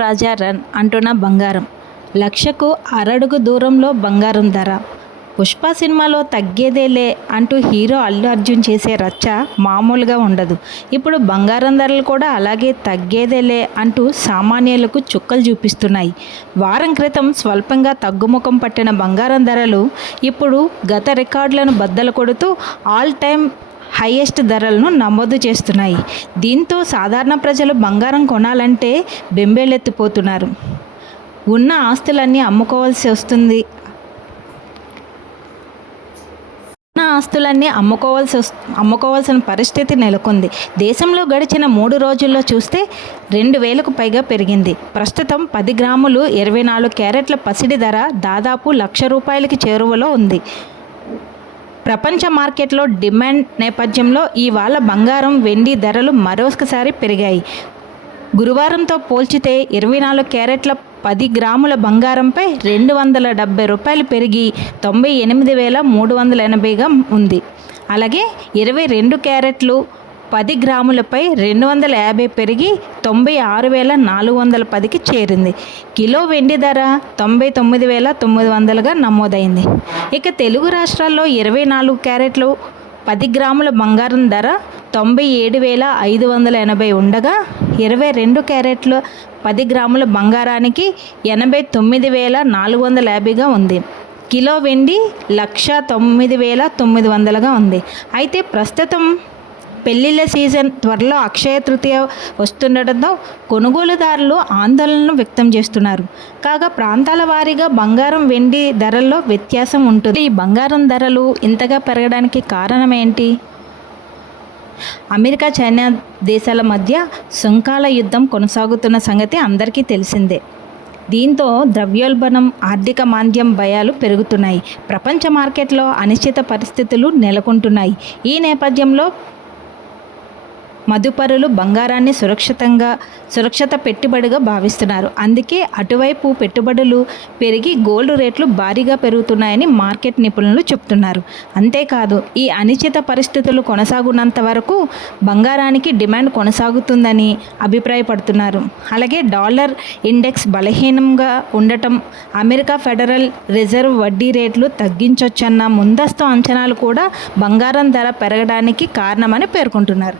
రాజా run అంటున్న బంగారం, లక్షకు అరడుగు దూరంలో బంగారం ధర. పుష్ప సినిమాలో తగ్గేదేలే అంటూ హీరో అల్లు అర్జున్ చేసే రచ్చ మామూలుగా ఉండదు. ఇప్పుడు బంగారం ధరలు కూడా అలాగే తగ్గేదేలే అంటూ సామాన్యులకు చుక్కలు చూపిస్తున్నాయి. వారం క్రితం స్వల్పంగా తగ్గుముఖం పట్టిన బంగారం ధరలు ఇప్పుడు గత రికార్డులను బద్దలు కొడుతూ ఆల్ టైమ్ హైయెస్ట్ ధరలను నమోదు చేస్తున్నాయి. దీంతో సాధారణ ప్రజలు బంగారం కొనాలంటే బెంబేలెత్తిపోతున్నారు. ఉన్న ఆస్తులన్నీ అమ్ముకోవాల్సిన పరిస్థితి నెలకొంది. దేశంలో గడిచిన 3 రోజుల్లో చూస్తే 2000కు పైగా పెరిగింది. ప్రస్తుతం 10 గ్రాములు 24 క్యారెట్ల పసిడి ధర దాదాపు ₹1,00,000కి చేరువలో ఉంది. ప్రపంచ మార్కెట్లో డిమాండ్ నేపథ్యంలో ఇవాళ బంగారం, వెండి ధరలు మరోసారి పెరిగాయి. గురువారంతో పోల్చితే 24 క్యారెట్ల 10 గ్రాముల బంగారంపై ₹270 పెరిగి 98,380గా ఉంది. అలాగే 22 క్యారెట్లు 10 గ్రాములపై 250 పెరిగి 96,410కి చేరింది. కిలో వెండి ధర 99,900గా నమోదైంది. ఇక తెలుగు రాష్ట్రాల్లో 24 క్యారెట్లు 10 గ్రాముల బంగారం ధర 97,580 ఉండగా 22 క్యారెట్ల 10 గ్రాముల బంగారానికి 89,450గా ఉంది. కిలో వెండి 1,09,900గా ఉంది. అయితే ప్రస్తుతం పెళ్లిళ్ల సీజన్, త్వరలో అక్షయ తృతీయ వస్తుండటంతో కొనుగోలుదారులు ఆందోళనను వ్యక్తం చేస్తున్నారు. కాగా ప్రాంతాల వారీగా బంగారం, వెండి ధరల్లో వ్యత్యాసం ఉంటుంది. ఈ బంగారం ధరలు ఇంతగా పెరగడానికి కారణం ఏంటి? అమెరికా, చైనా దేశాల మధ్య సుంకాల యుద్ధం కొనసాగుతున్న సంగతి అందరికీ తెలిసిందే. దీంతో ద్రవ్యోల్బణం, ఆర్థిక మాంద్యం భయాలు పెరుగుతున్నాయి. ప్రపంచ మార్కెట్లో అనిశ్చిత పరిస్థితులు నెలకొంటున్నాయి. ఈ నేపథ్యంలో మదుపరులు బంగారాన్ని సురక్షిత పెట్టుబడిగా భావిస్తున్నారు. అందుకే అటువైపు పెట్టుబడులు పెరిగి గోల్డ్ రేట్లు భారీగా పెరుగుతున్నాయని మార్కెట్ నిపుణులు చెబుతున్నారు. అంతేకాదు, ఈ అనిశ్చిత పరిస్థితులు కొనసాగున్నంత వరకు బంగారానికి డిమాండ్ కొనసాగుతుందని అభిప్రాయపడుతున్నారు. అలాగే డాలర్ ఇండెక్స్ బలహీనంగా ఉండటం, అమెరికా ఫెడరల్ రిజర్వ్ వడ్డీ రేట్లు తగ్గించొచ్చన్న ముందస్తు అంచనాలు కూడా బంగారం ధర పెరగడానికి కారణమని పేర్కొంటున్నారు.